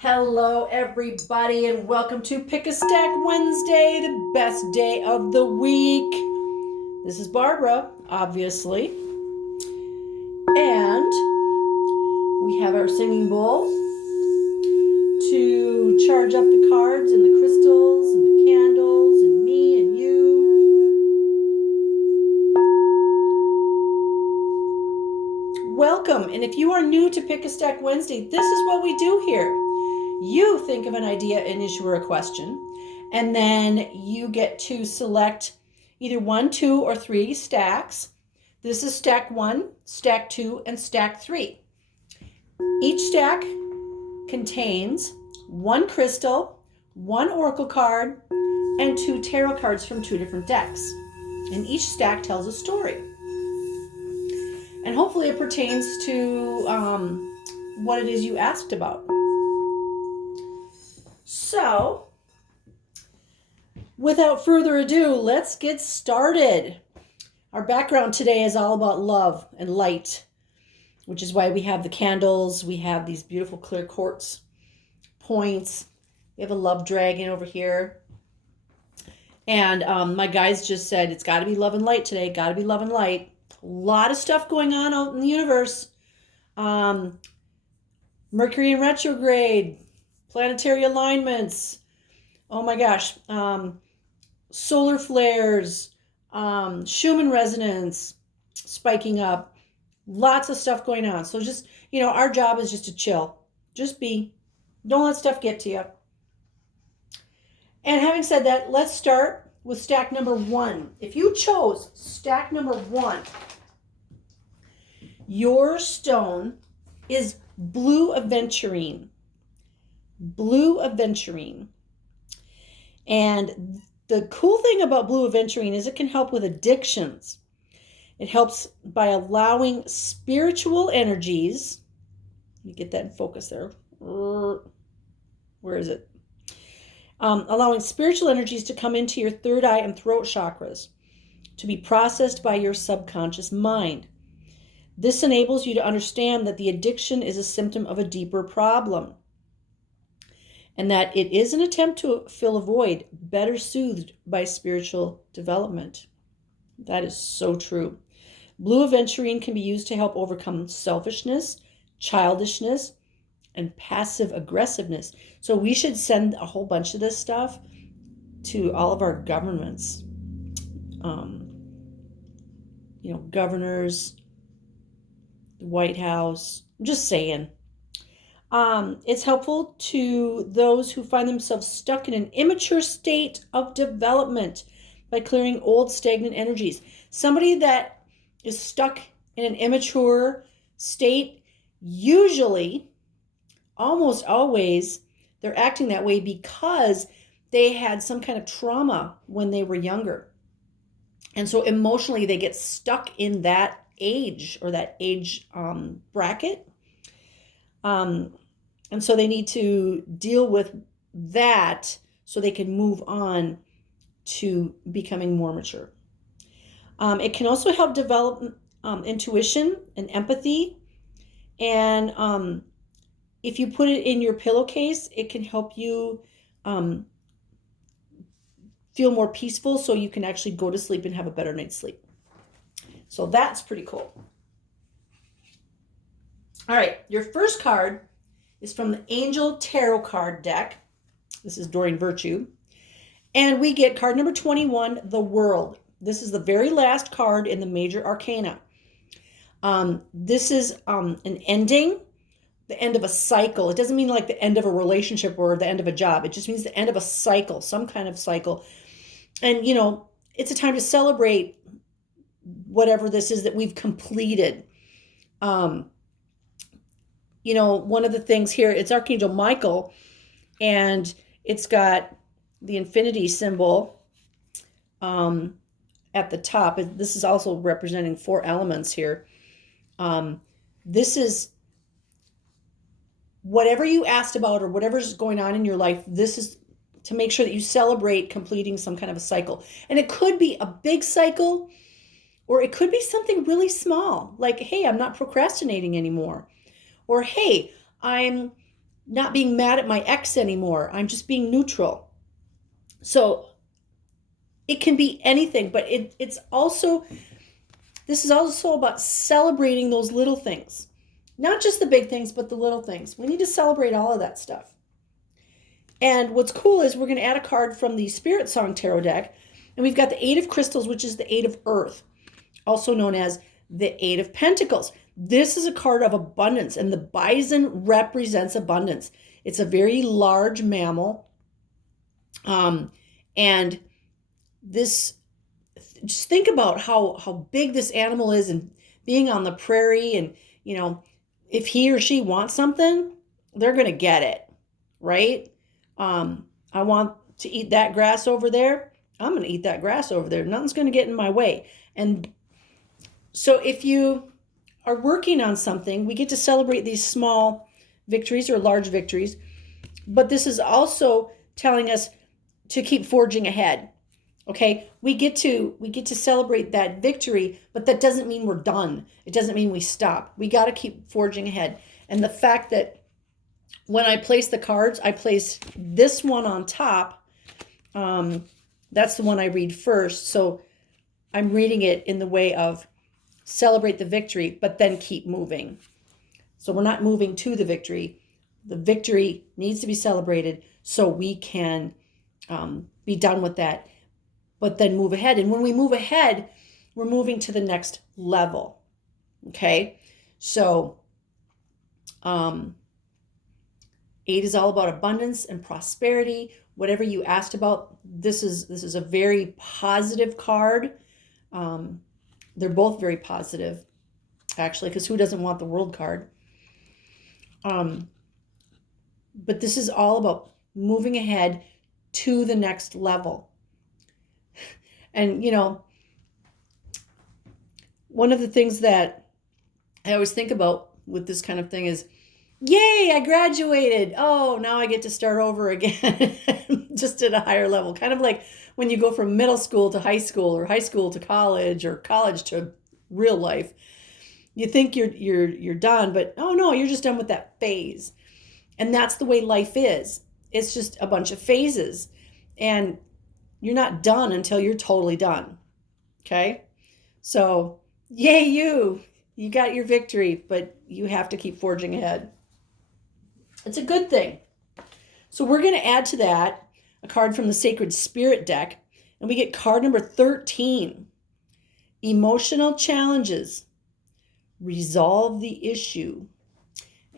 Hello, everybody, and welcome to Pick a Stack Wednesday, the best day of the week. This is Barbara, obviously, and we have our singing bowl to charge up the cards and the crystals and the candles and me and you. Welcome, and if you are new to Pick a Stack Wednesday, this is what we do here. You think of an idea and issue a question, and then you get to select either 1, 2, or 3 stacks. This is stack 1, stack 2, and stack 3. Each stack contains 1 crystal, 1 oracle card, and 2 tarot cards from 2 different decks. And each stack tells a story. And hopefully it pertains to what it is you asked about. So, without further ado, let's get started. Our background today is all about love and light, which is why we have the candles. We have these beautiful clear quartz points. We have a love dragon over here. And my guys just said, it's got to be love and light today. Got to be love and light. A lot of stuff going on out in the universe. Mercury in retrograde. Planetary alignments, oh my gosh, solar flares, Schumann resonance spiking up, lots of stuff going on. So just, our job is just to chill. Just be. Don't let stuff get to you. And having said that, let's start with stack number 1. If you chose stack number 1, your stone is blue aventurine. Blue aventurine. And the cool thing about blue aventurine is it can help with addictions. It helps by allowing spiritual energies. Let me get that in focus there. Where is it? Allowing spiritual energies to come into your third eye and throat chakras to be processed by your subconscious mind. This enables you to understand that the addiction is a symptom of a deeper problem, and that it is an attempt to fill a void better soothed by spiritual development. That is so true. Blue aventurine can be used to help overcome selfishness, childishness, and passive aggressiveness. So we should send a whole bunch of this stuff to all of our governments. Governors, the White House. I'm just saying. It's helpful to those who find themselves stuck in an immature state of development by clearing old stagnant energies. Somebody that is stuck in an immature state, usually, almost always, they're acting that way because they had some kind of trauma when they were younger. And so emotionally, they get stuck in that age or that age bracket. And so they need to deal with that so they can move on to becoming more mature. It can also help develop intuition and empathy. And if you put it in your pillowcase, it can help you feel more peaceful so you can actually go to sleep and have a better night's sleep. So that's pretty cool. All right, your first card is from the Angel Tarot card deck. This is Doreen Virtue. And we get card number 21, the World. This is the very last card in the major arcana. This is an ending, the end of a cycle. It doesn't mean like the end of a relationship or the end of a job. It just means the end of a cycle, some kind of cycle. And, it's a time to celebrate whatever this is that we've completed. One of the things here, it's Archangel Michael, and it's got the infinity symbol at the top. This is also representing 4 elements here. This is whatever you asked about or whatever's going on in your life, this is to make sure that you celebrate completing some kind of a cycle. And it could be a big cycle, or it could be something really small, like, hey, I'm not procrastinating anymore. Or, hey, I'm not being mad at my ex anymore. I'm just being neutral. So it can be anything, but this is also about celebrating those little things. Not just the big things, but the little things. We need to celebrate all of that stuff. And what's cool is we're going to add a card from the Spirit Song Tarot deck. And we've got the Eight of Crystals, which is the Eight of Earth, also known as the Eight of Pentacles. This is a card of abundance, and the bison represents abundance. It's a very large mammal. And this, just think about how big this animal is, and being on the prairie, and, if he or she wants something, they're going to get it, right? I want to eat that grass over there. I'm going to eat that grass over there. Nothing's going to get in my way. And so if you are working on something, we get to celebrate these small victories or large victories. But this is also telling us to keep forging ahead. Okay, we get to celebrate that victory, but that doesn't mean we're done. It doesn't mean we stop. We got to keep forging ahead. And the fact that when I place the cards, I place this one on top. That's the one I read first. So I'm reading it in the way of celebrate the victory, but then keep moving. So we're not moving to the victory. The victory needs to be celebrated so we can be done with that, but then move ahead. And when we move ahead, we're moving to the next level. Okay? So 8 is all about abundance and prosperity. Whatever you asked about, this is a very positive card. They're both very positive, actually, because who doesn't want the World card? But this is all about moving ahead to the next level. And, one of the things that I always think about with this kind of thing is, yay, I graduated. Oh, now I get to start over again, just at a higher level. Kind of like when you go from middle school to high school, or high school to college, or college to real life. You think you're done, but oh no, you're just done with that phase. And that's the way life is. It's just a bunch of phases. And you're not done until you're totally done. Okay? So, yay you. You got your victory, but you have to keep forging ahead. It's a good thing. So we're going to add to that a card from the Sacred Spirit deck, and we get card number 13. Emotional challenges. Resolve the issue.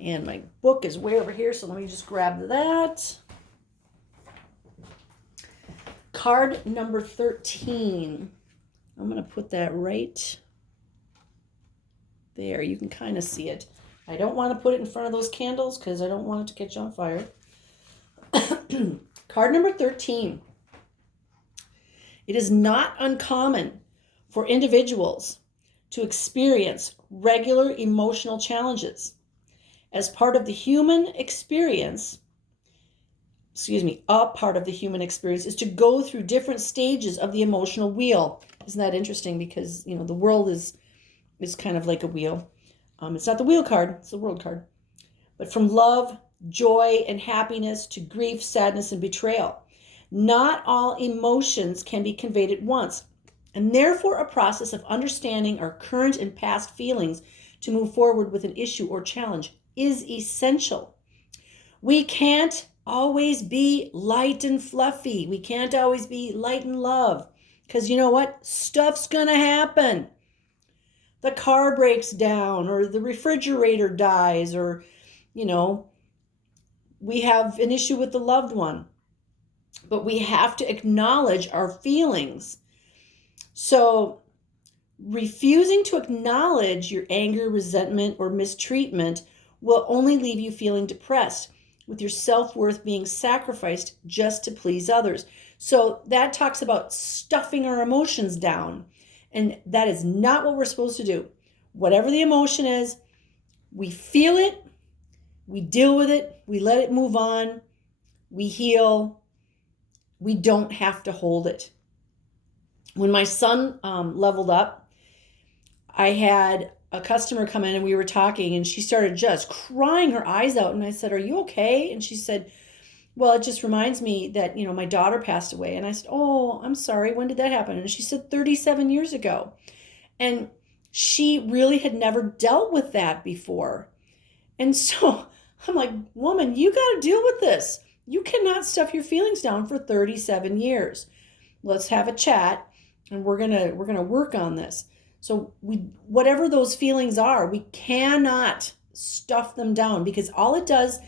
And my book is way over here, so let me just grab that. Card number 13. I'm going to put that right there. You can kind of see it. I don't want to put it in front of those candles because I don't want it to catch on fire. Card number 13. It is not uncommon for individuals to experience regular emotional challenges. As part of the human experience, a part of the human experience is to go through different stages of the emotional wheel. Isn't that interesting? Because, the world is kind of like a wheel. It's not the wheel card, it's the world card. But from love, joy, and happiness to grief, sadness, and betrayal. Not all emotions can be conveyed at once, and therefore a process of understanding our current and past feelings to move forward with an issue or challenge is essential. We can't always be light and fluffy. We can't always be light and love. Because you know what? Stuff's going to happen. The car breaks down, or the refrigerator dies, or, we have an issue with the loved one. But we have to acknowledge our feelings. So refusing to acknowledge your anger, resentment, or mistreatment will only leave you feeling depressed, with your self-worth being sacrificed just to please others. So that talks about stuffing our emotions down. And that is not what we're supposed to do. Whatever the emotion is, we feel it, we deal with it, we let it move on, we heal. We don't have to hold it. When my son leveled up, I had a customer come in and we were talking and she started just crying her eyes out. And I said, "Are you okay?" And she said, "Well, it just reminds me that, my daughter passed away." And I said, "Oh, I'm sorry. When did that happen?" And she said, 37 years ago. And she really had never dealt with that before. And so I'm like, "Woman, you got to deal with this. You cannot stuff your feelings down for 37 years. Let's have a chat and we're going to work on this." So whatever those feelings are, we cannot stuff them down, because all it does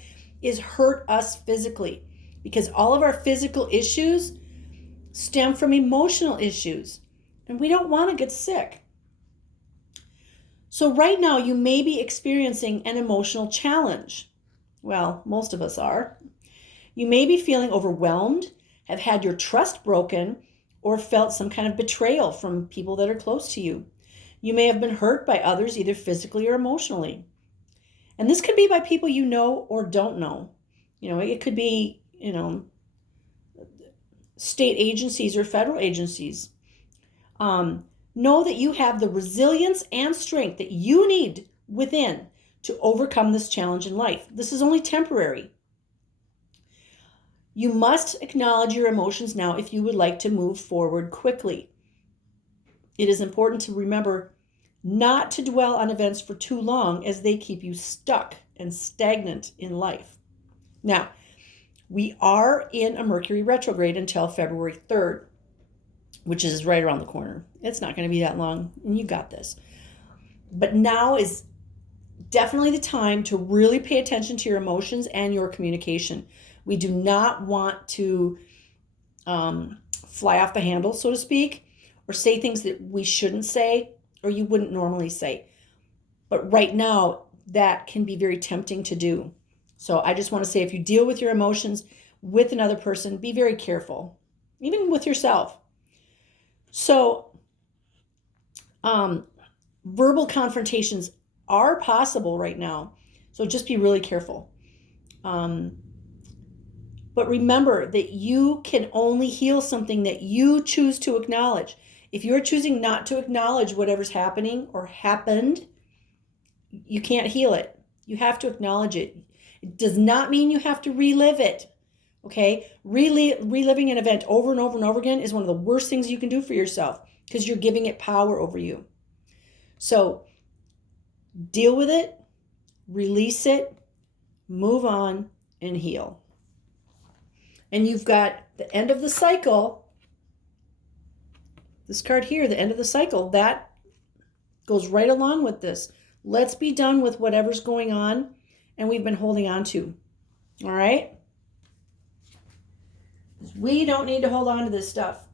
is hurt us physically, because all of our physical issues stem from emotional issues, and we don't want to get sick. So right now you may be experiencing an emotional challenge. Well, most of us are. You may be feeling overwhelmed, have had your trust broken, or felt some kind of betrayal from people that are close to you. You may have been hurt by others, either physically or emotionally. And this could be by people you know or don't know. It could be, state agencies or federal agencies. Know that you have the resilience and strength that you need within to overcome this challenge in life. This is only temporary. You must acknowledge your emotions now if you would like to move forward quickly. It is important to remember not to dwell on events for too long, as they keep you stuck and stagnant in life. Now, we are in a Mercury retrograde until February 3rd, which is right around the corner. It's not going to be that long, and you got this. But now is definitely the time to really pay attention to your emotions and your communication. We do not want to fly off the handle, so to speak, or say things that we shouldn't say or you wouldn't normally say. But right now, that can be very tempting to do. So I just want to say, if you deal with your emotions with another person, be very careful, even with yourself. So verbal confrontations are possible right now. So just be really careful. But remember that you can only heal something that you choose to acknowledge. If you're choosing not to acknowledge whatever's happening or happened, you can't heal it. You have to acknowledge it. It does not mean you have to relive it. Okay? Reliving an event over and over and over again is one of the worst things you can do for yourself, because you're giving it power over you. So deal with it, release it, move on, and heal. And you've got the end of the cycle. This card here, the end of the cycle, that goes right along with this. Let's be done with whatever's going on and we've been holding on to. All right? We don't need to hold on to this stuff.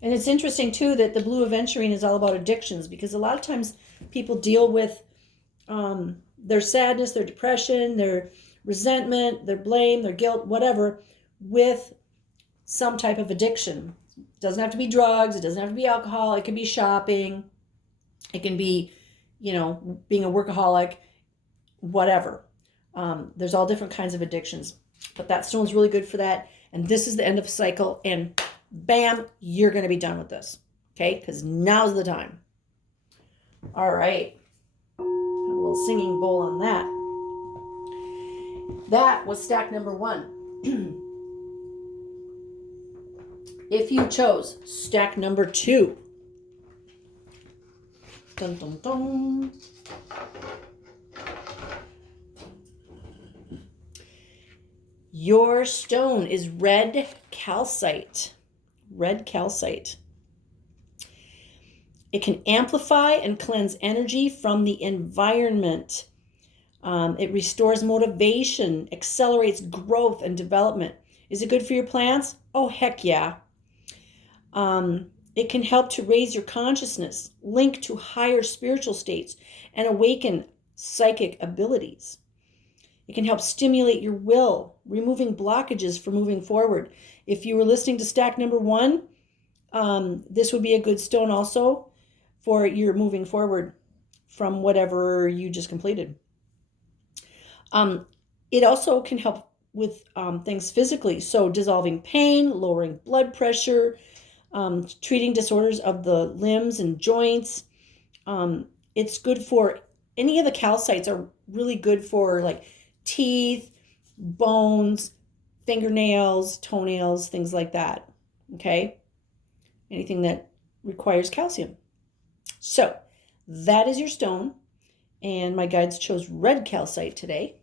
And it's interesting, too, that the blue Aventurine is all about addictions, because a lot of times people deal with their sadness, their depression, their resentment, their blame, their guilt, whatever, with some type of addiction. It doesn't have to be drugs. It doesn't have to be alcohol. It can be shopping. It can be, being a workaholic, whatever. There's all different kinds of addictions. But that stone's really good for that. And this is the end of the cycle. And bam, you're going to be done with this. Okay? Because now's the time. All right. A little singing bowl on that. That was stack number 1. If you chose stack number 2. Dun, dun, dun. Your stone is red calcite. Red calcite. It can amplify and cleanse energy from the environment. It restores motivation, accelerates growth and development. Is it good for your plants? Oh, heck yeah. It can help to raise your consciousness, link to higher spiritual states, and awaken psychic abilities. It can help stimulate your will, removing blockages for moving forward. If you were listening to stack number 1, this would be a good stone also for your moving forward from whatever you just completed. It also can help with things physically. So dissolving pain, lowering blood pressure, treating disorders of the limbs and joints. It's good for any of the calcites are really good for like teeth, bones, fingernails, toenails, things like that. Okay? Anything that requires calcium. So that is your stone. And my guides chose red calcite today.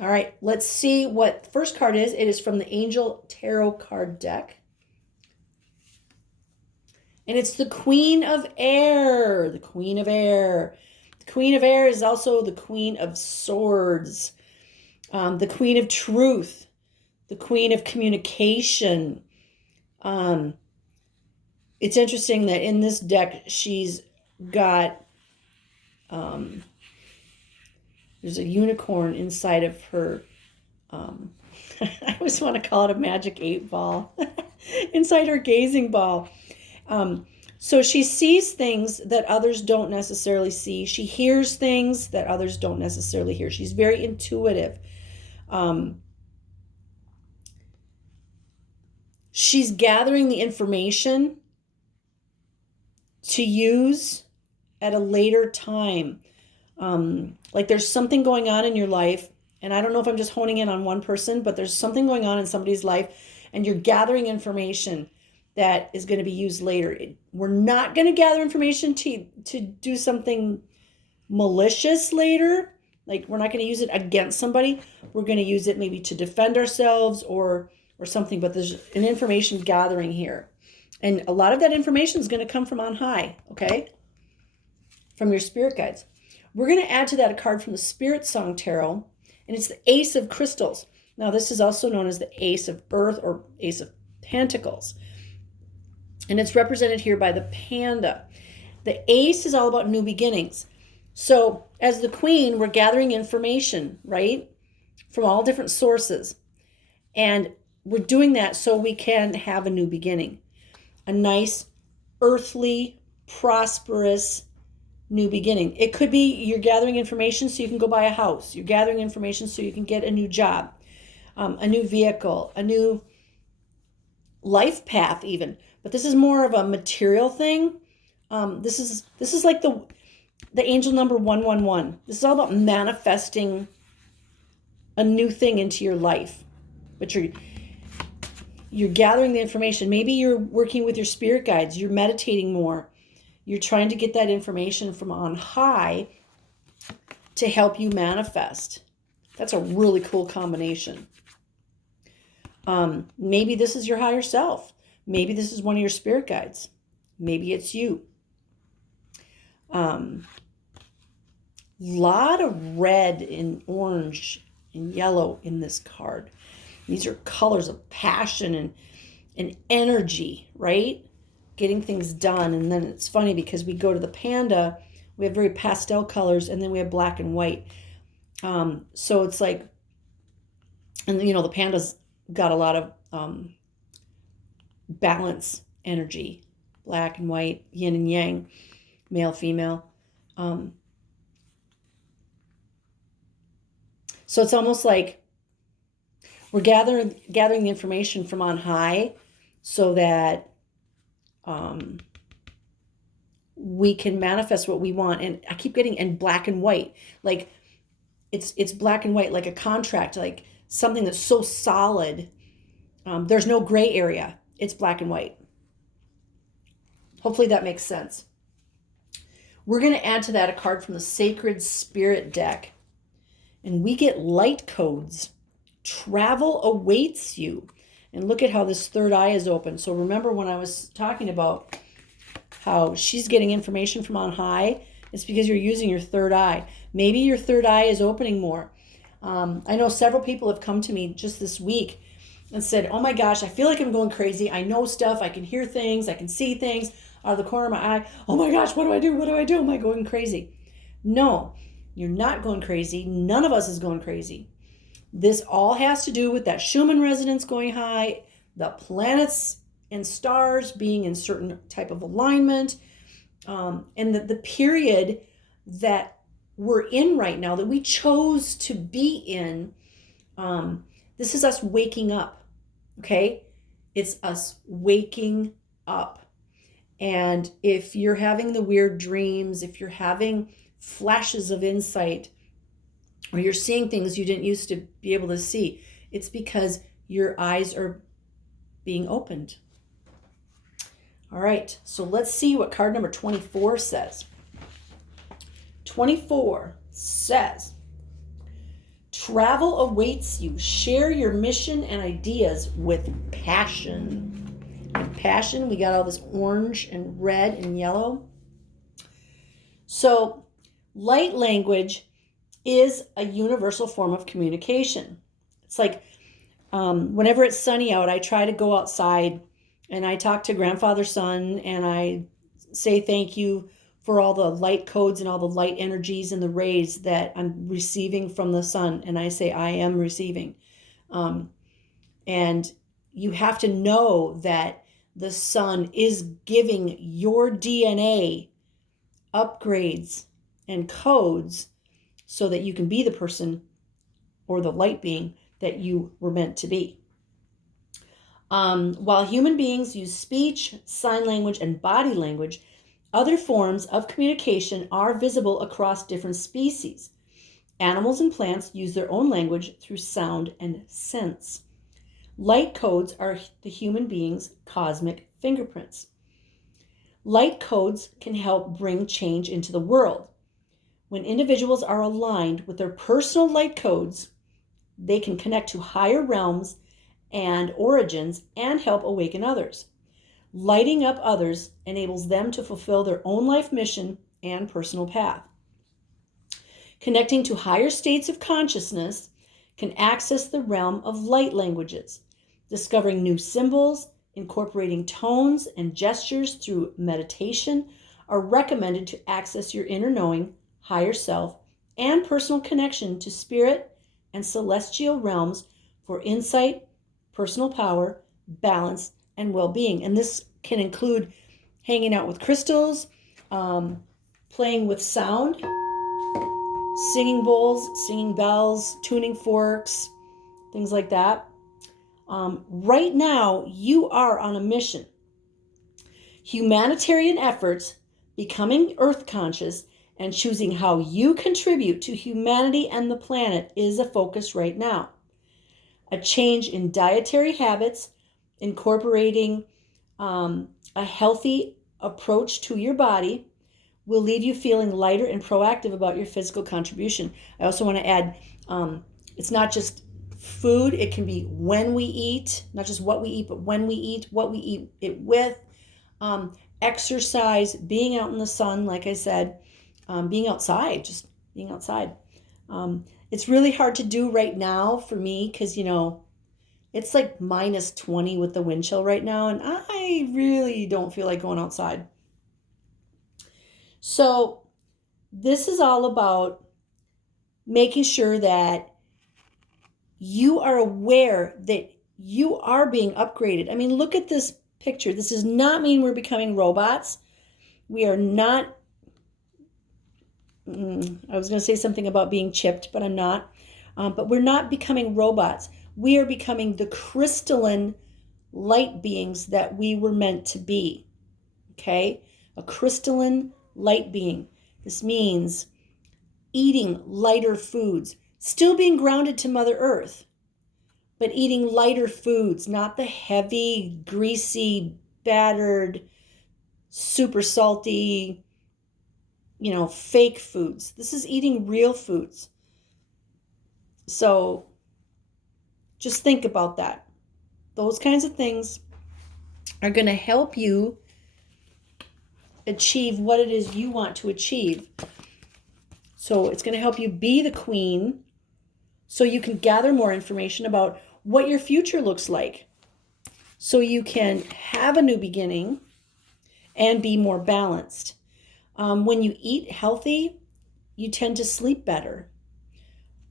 All right, let's see what the first card is. It is from the Angel Tarot card deck. And it's the Queen of Air. The Queen of Air. The Queen of Air is also the Queen of Swords. The Queen of Truth. The Queen of Communication. It's interesting that in this deck, she's got, there's a unicorn inside of her, I always want to call it a magic 8-ball, inside her gazing ball. So she sees things that others don't necessarily see. She hears things that others don't necessarily hear. She's very intuitive. She's gathering the information to use at a later time. Like there's something going on in your life, and I don't know if I'm just honing in on one person, but there's something going on in somebody's life, and you're gathering information that is going to be used later. We're not going to gather information to do something malicious later. Like we're not going to use it against somebody. We're going to use it maybe to defend ourselves or something, but there's an information gathering here. And a lot of that information is going to come from on high, okay? From your spirit guides. We're going to add to that a card from the Spirit Song Tarot, and it's the Ace of Crystals. Now, this is also known as the Ace of Earth or Ace of Pentacles. And it's represented here by the panda. The ace is all about new beginnings. So as the queen, we're gathering information, right? From all different sources. And we're doing that so we can have a new beginning. A nice, earthly, prosperous new beginning. It could be you're gathering information so you can go buy a house. You're gathering information so you can get a new job, a new vehicle, a new life path even. But this is more of a material thing. This is like the angel number 111. This is all about manifesting a new thing into your life. But you're gathering the information. Maybe you're working with your spirit guides. You're meditating more. You're trying to get that information from on high to help you manifest. That's a really cool combination. Maybe this is your higher self. Maybe this is one of your spirit guides. Maybe it's you. Lot of red and orange and yellow in this card. These are colors of passion and energy, right? Getting things done. And then it's funny because we go to the panda, we have very pastel colors, and then we have black and white. So it's like, and the panda's got a lot of balance energy, black and white, yin and yang, male, female. So it's almost like we're gathering the information from on high so that we can manifest what we want. And I keep getting in black and white, like it's black and white, like a contract, like something that's so solid. There's no gray area. It's black and white. Hopefully that makes sense. We're going to add to that a card from the Sacred Spirit deck. And we get light codes. Travel awaits you. And look at how this third eye is open. So remember when I was talking about how she's getting information from on high? It's because you're using your third eye. Maybe your third eye is opening more. I know several people have come to me just this week and said, oh my gosh, I feel like I'm going crazy. I know stuff. I can hear things. I can see things out of the corner of my eye. Oh my gosh, what do I do? What do I do? Am I going crazy? No, you're not going crazy. None of us is going crazy. This all has to do with that Schumann resonance going high, the planets and stars being in certain type of alignment, and the period that we're in right now, that we chose to be in. This is us waking up. Okay? It's us waking up. And if you're having the weird dreams, if you're having flashes of insight, or you're seeing things you didn't used to be able to see, it's because your eyes are being opened. All right, so let's see what card number 24 says. 24 says, travel awaits you. Share your mission and ideas with passion. With passion, we got all this orange and red and yellow. So, light language is a universal form of communication. It's like whenever it's sunny out, I try to go outside and I talk to grandfather sun and I say thank you for all the light codes and all the light energies and the rays that I'm receiving from the sun. And I say, I am receiving. And you have to know that the sun is giving your DNA upgrades and codes so that you can be the person or the light being that you were meant to be. While human beings use speech, sign language, and body language, other forms of communication are visible across different species. Animals and plants use their own language through sound and sense. Light codes are the human being's cosmic fingerprints. Light codes can help bring change into the world. When individuals are aligned with their personal light codes, they can connect to higher realms and origins and help awaken others. Lighting up others enables them to fulfill their own life mission and personal path. Connecting to higher states of consciousness can access the realm of light languages. Discovering new symbols, incorporating tones and gestures through meditation are recommended to access your inner knowing, higher self, and personal connection to spirit and celestial realms for insight, personal power, balance, and well-being. And this can include hanging out with crystals, playing with sound, singing bowls, singing bells, tuning forks, things like that. Right now, you are on a mission. Humanitarian efforts, becoming earth conscious, and choosing how you contribute to humanity and the planet is a focus right now. A change in dietary habits, incorporating a healthy approach to your body, will leave you feeling lighter and proactive about your physical contribution. I also want to add, it's not just food, it can be when we eat, not just what we eat, but when we eat, what we eat it with, exercise, being out in the sun, like I said, being outside, just being outside. It's really hard to do right now for me because, it's like minus 20 with the wind chill right now, and I really don't feel like going outside. So this is all about making sure that you are aware that you are being upgraded. I mean, look at this picture. This does not mean we're becoming robots. We are not, I was going to say something about being chipped, but I'm not. But we're not becoming robots. We are becoming the crystalline light beings that we were meant to be. Okay? A crystalline light being. This means eating lighter foods, still being grounded to Mother Earth, but eating lighter foods, not the heavy, greasy, battered, super salty, fake foods. This is eating real foods. So just think about that. Those kinds of things are going to help you achieve what it is you want to achieve. So it's going to help you be the queen so you can gather more information about what your future looks like. So you can have a new beginning and be more balanced. When you eat healthy, you tend to sleep better.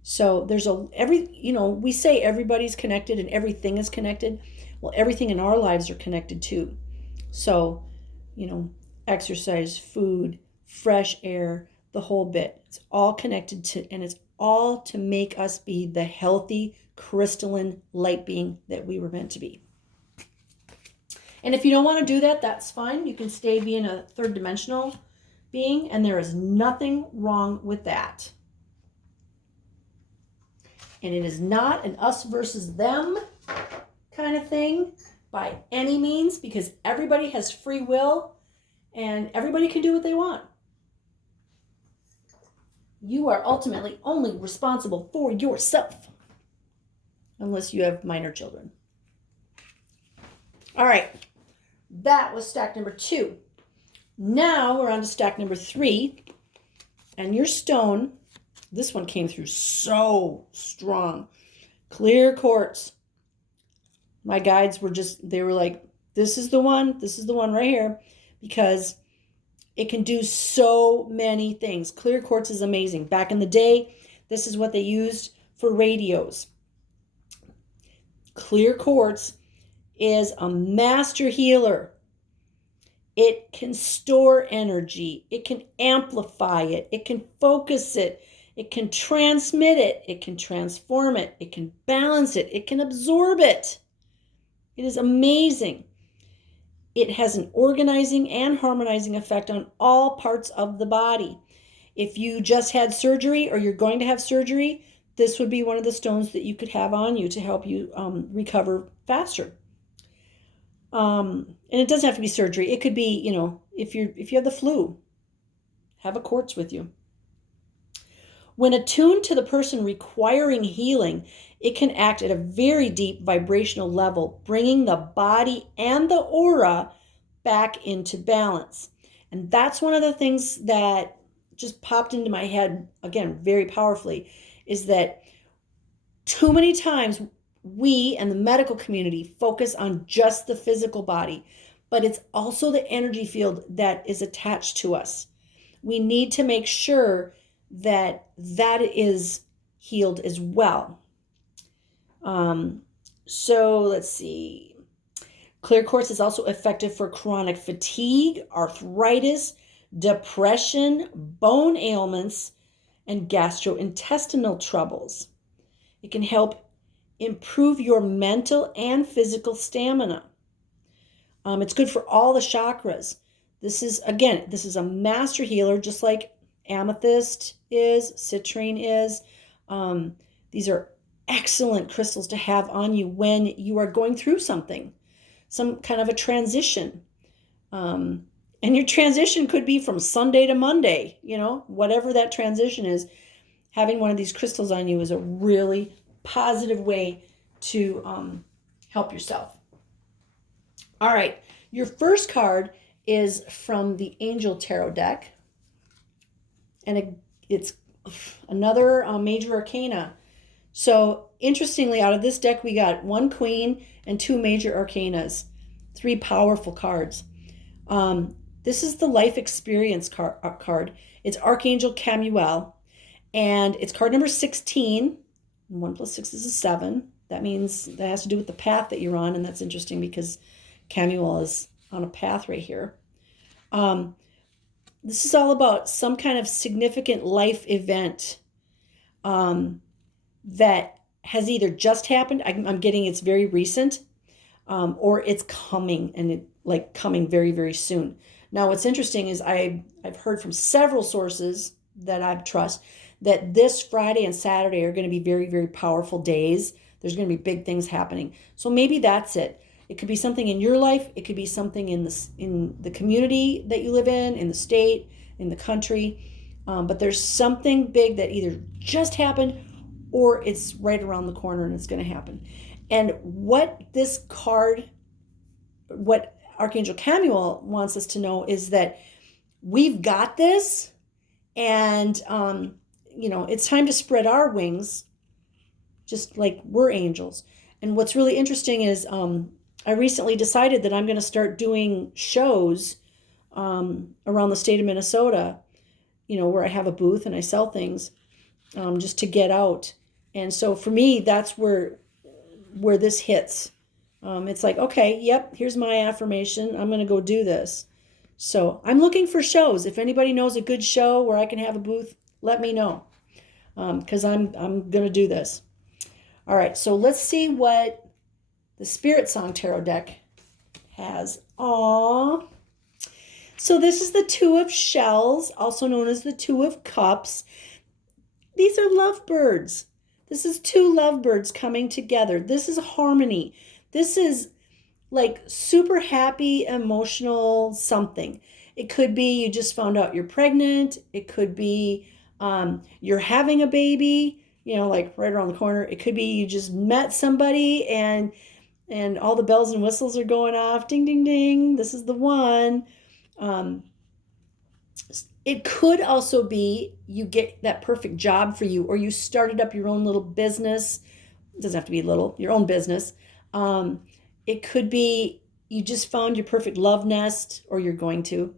So there's we say everybody's connected and everything is connected. Well, everything in our lives are connected too. So, exercise, food, fresh air, the whole bit. It's all connected to, and it's all to make us be the healthy, crystalline light being that we were meant to be. And if you don't want to do that, that's fine. You can stay being a third dimensional being, and there is nothing wrong with that. And it is not an us versus them kind of thing by any means, because everybody has free will and everybody can do what they want. You are ultimately only responsible for yourself, unless you have minor children. All right, that was stack number 2. Now we're on to stack number 3, and your stone, this one came through so strong. Clear quartz. My guides were they were like, this is the one right here, because it can do so many things. Clear quartz is amazing. Back in the day, this is what they used for radios. Clear quartz is a master healer. It can store energy. It can amplify it. It can focus it. It can transmit it. It can transform it. It can balance it. It can absorb it. It is amazing. It has an organizing and harmonizing effect on all parts of the body. If you just had surgery or you're going to have surgery, this would be one of the stones that you could have on you to help you recover faster. And it doesn't have to be surgery. It could be, if you have the flu, have a quartz with you. When attuned to the person requiring healing, it can act at a very deep vibrational level, bringing the body and the aura back into balance. And that's one of the things that just popped into my head, again, very powerfully, is that too many times we and the medical community focus on just the physical body, but it's also the energy field that is attached to us. We need to make sure that is healed as well. So let's see. Clear quartz is also effective for chronic fatigue, arthritis, depression, bone ailments, and gastrointestinal troubles. It can help improve your mental and physical stamina. It's good for all the chakras. This is a master healer, just like amethyst is, citrine is. These are excellent crystals to have on you when you are going through something, some kind of a transition. And your transition could be from Sunday to Monday, whatever that transition is. Having one of these crystals on you is a really positive way to help yourself. All right, your first card is from the Angel Tarot deck, and it's another major arcana. So interestingly, out of this deck, we got 1 queen and 2 major arcanas, 3 powerful cards. This is the life experience card. It's Archangel Camuel, and it's card number 16. 1 plus 6 is a 7. That means that has to do with the path that you're on, and that's interesting because Camuel is on a path right here. This is all about some kind of significant life event that has either just happened, I'm getting it's very recent, or it's coming, and coming very, very soon. Now, what's interesting is I've heard from several sources that I trust that this Friday and Saturday are going to be very, very powerful days. There's going to be big things happening. So maybe that's it. It could be something in your life. It could be something in the community that you live in the state, in the country. But there's something big that either just happened or it's right around the corner and it's going to happen. And what Archangel Camuel wants us to know is that we've got this, and it's time to spread our wings, just like we're angels. And what's really interesting is I recently decided that I'm going to start doing shows around the state of Minnesota, where I have a booth and I sell things just to get out. And so for me, that's where this hits. It's like, okay, yep, here's my affirmation. I'm going to go do this. So I'm looking for shows. If anybody knows a good show where I can have a booth, let me know. because I'm going to do this. All right, so let's see what the Spirit Song Tarot deck has. Aww. So this is the Two of Shells, also known as the Two of Cups. These are lovebirds. This is two lovebirds coming together. This is harmony. This is like super happy, emotional something. It could be you just found out you're pregnant. It could be you're having a baby, like right around the corner. It could be you just met somebody and all the bells and whistles are going off. Ding, ding, ding. This is the one. It could also be you get that perfect job for you, or you started up your own little business. It doesn't have to be little, your own business. It could be you just found your perfect love nest, or you're going to.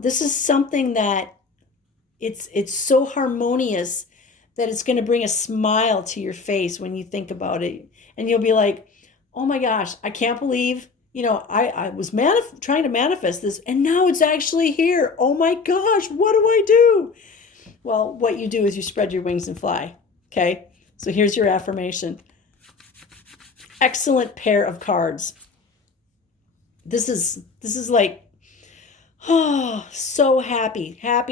This is something that it's so harmonious that it's going to bring a smile to your face when you think about it. And you'll be like, oh my gosh, I can't believe, I was trying to manifest this, and now it's actually here. Oh my gosh, what do I do? Well, what you do is you spread your wings and fly. Okay, so here's your affirmation. Excellent pair of cards. This is like, oh, so happy. And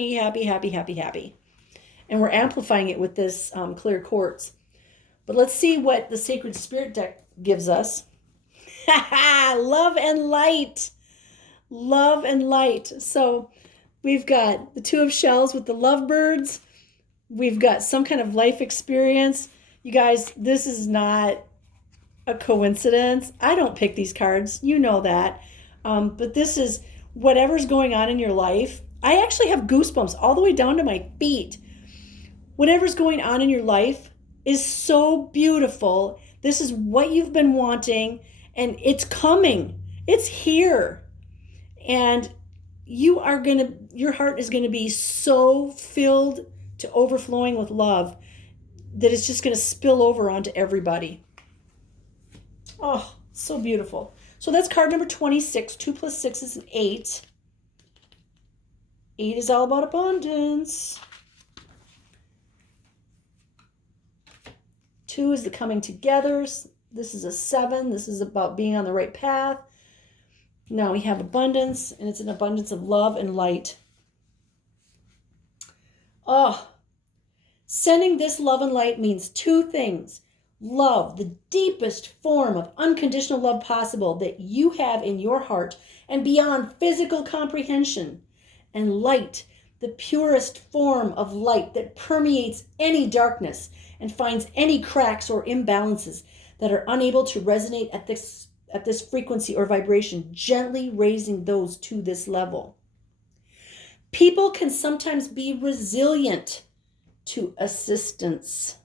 we're amplifying it with this clear quartz. But let's see what the Sacred Spirit deck gives us. Love and light. Love and light. So we've got the Two of Shells with the lovebirds. We've got some kind of life experience. You guys, this is not a coincidence. I don't pick these cards. You know that. But this is whatever's going on in your life. I actually have goosebumps all the way down to my feet. Whatever's going on in your life is so beautiful. This is what you've been wanting, and it's coming. It's here. And your heart is going to be so filled to overflowing with love that it's just going to spill over onto everybody. Oh, so beautiful. So that's card number 26. 2 plus 6 is an 8. 8 is all about abundance. 2 is the coming together. This is a 7. This is about being on the right path. Now we have abundance, and it's an abundance of love and light. Oh, sending this love and light means 2 things. Love, the deepest form of unconditional love possible that you have in your heart and beyond physical comprehension. And light, the purest form of light that permeates any darkness and finds any cracks or imbalances that are unable to resonate at this frequency or vibration, gently raising those to this level. People can sometimes be resilient to assistance.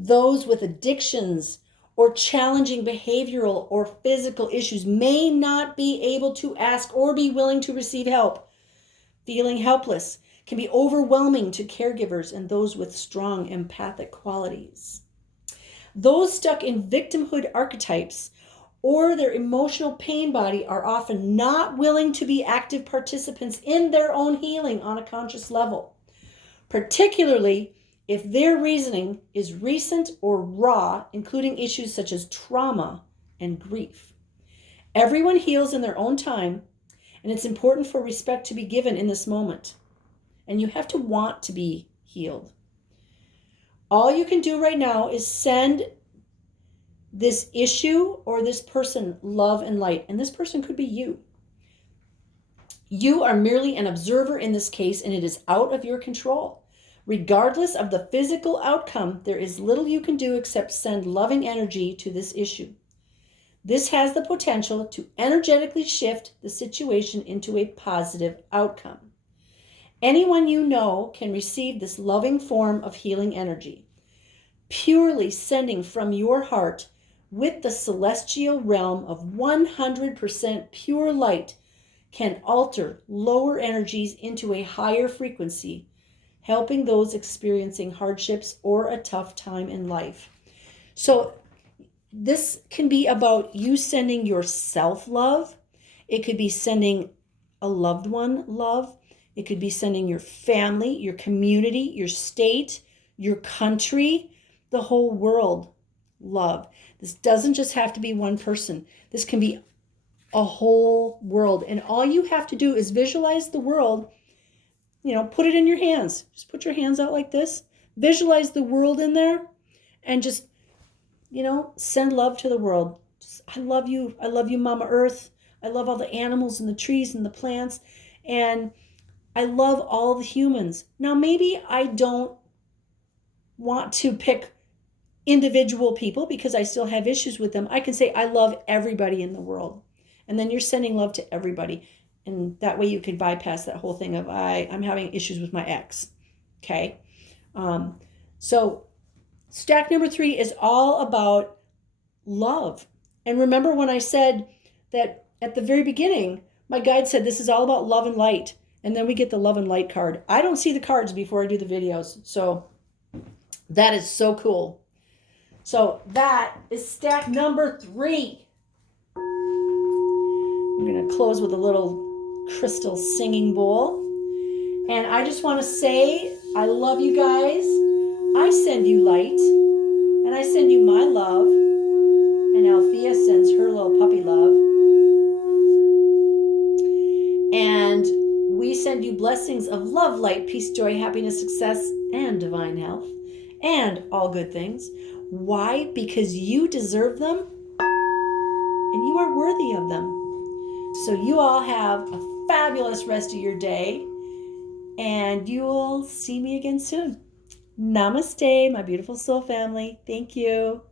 Those with addictions or challenging behavioral or physical issues may not be able to ask or be willing to receive help. Feeling helpless can be overwhelming to caregivers and those with strong empathic qualities. Those stuck in victimhood archetypes or their emotional pain body are often not willing to be active participants in their own healing on a conscious level, particularly if their reasoning is recent or raw, including issues such as trauma and grief. Everyone heals in their own time, and it's important for respect to be given in this moment. And you have to want to be healed. All you can do right now is send this issue or this person love and light, and this person could be you. You are merely an observer in this case, and it is out of your control. Regardless of the physical outcome, there is little you can do except send loving energy to this issue. This has the potential to energetically shift the situation into a positive outcome. Anyone you know can receive this loving form of healing energy. Purely sending from your heart with the celestial realm of 100% pure light can alter lower energies into a higher frequency, helping those experiencing hardships or a tough time in life. So this can be about you sending yourself love. It could be sending a loved one love. It could be sending your family, your community, your state, your country, the whole world. Love. This doesn't just have to be one person. This can be a whole world. And all you have to do is visualize the world, put it in your hands. Just put your hands out like this. Visualize the world in there and just, send love to the world. I love you. I love you, Mama Earth. I love all the animals and the trees and the plants. And I love all the humans. Now, maybe I don't want to pick individual people because I still have issues with them. I can say, I love everybody in the world. And then you're sending love to everybody. And that way you could bypass that whole thing of I'm having issues with my ex. Okay. So stack number 3 is all about love. And remember when I said that at the very beginning, my guide said this is all about love and light. And then we get the love and light card. I don't see the cards before I do the videos. So that is so cool. So that is stack number 3. I'm going to close with a little crystal singing bowl. And I just want to say, I love you guys. I send you light. And I send you my love. And Althea sends her little puppy love. And we send you blessings of love, light, peace, joy, happiness, success, and divine health. And all good things. Why? Because you deserve them. And you are worthy of them. So you all have a fabulous rest of your day. And you will see me again soon. Namaste, my beautiful soul family. Thank you.